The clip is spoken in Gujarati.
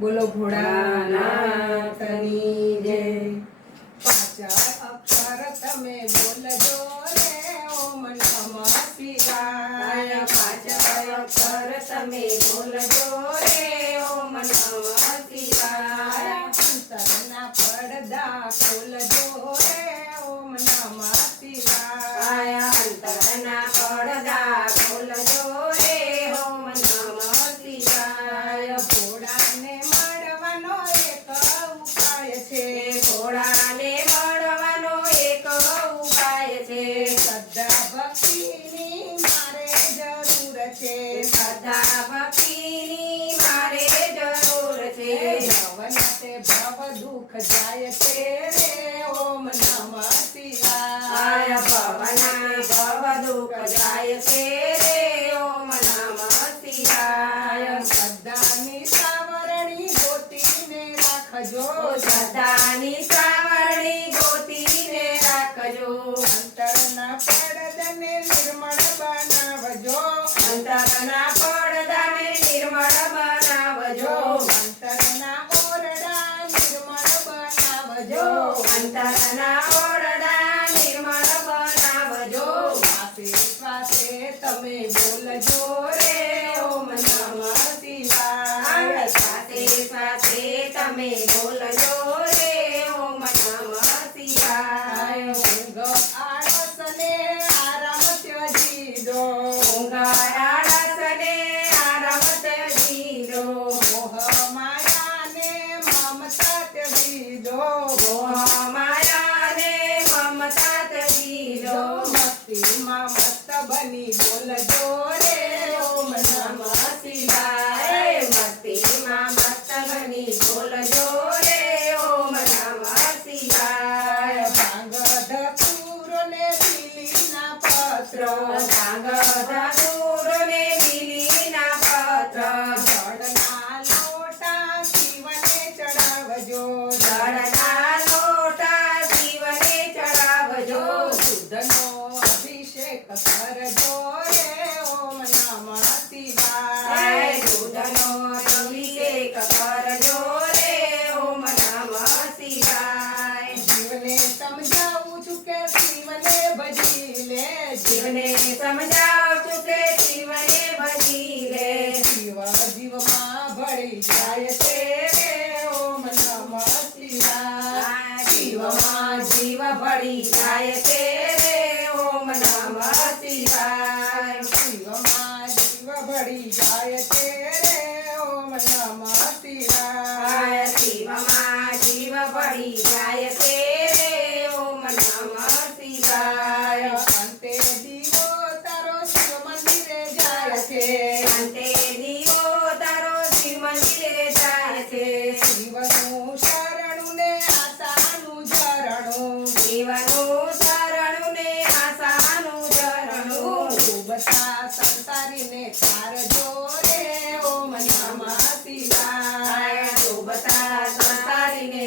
बोलो घोड़ा नाथनी जय। पाचा अक्षर तमें बोल दो। भव दुख जाय तेरे ओम नमः शिवाय। पवन भव दुख जाय तेरे ओम नमः शिवाय। सदानी सावरणी गोती ने रखजो सदानी सावरणी गोती ने रखजो જગને સમજાવજો કે શિવને ભજી રે. શિવા જીવમાં ભળી જાય છે રે ઓમ નમઃ શિવાય. શિવમાં જીવ ભળી જાય છે રે ઓમ નમઃ શિવાય. શિવમાં જીવ ભળી જાય છે છે, અંતે દિયો તારો શિવ મંદિરે જાય છે શિવનું ને આશાનું ને ઓ મનમાં શિવાય. ડૂબતા સંતારીને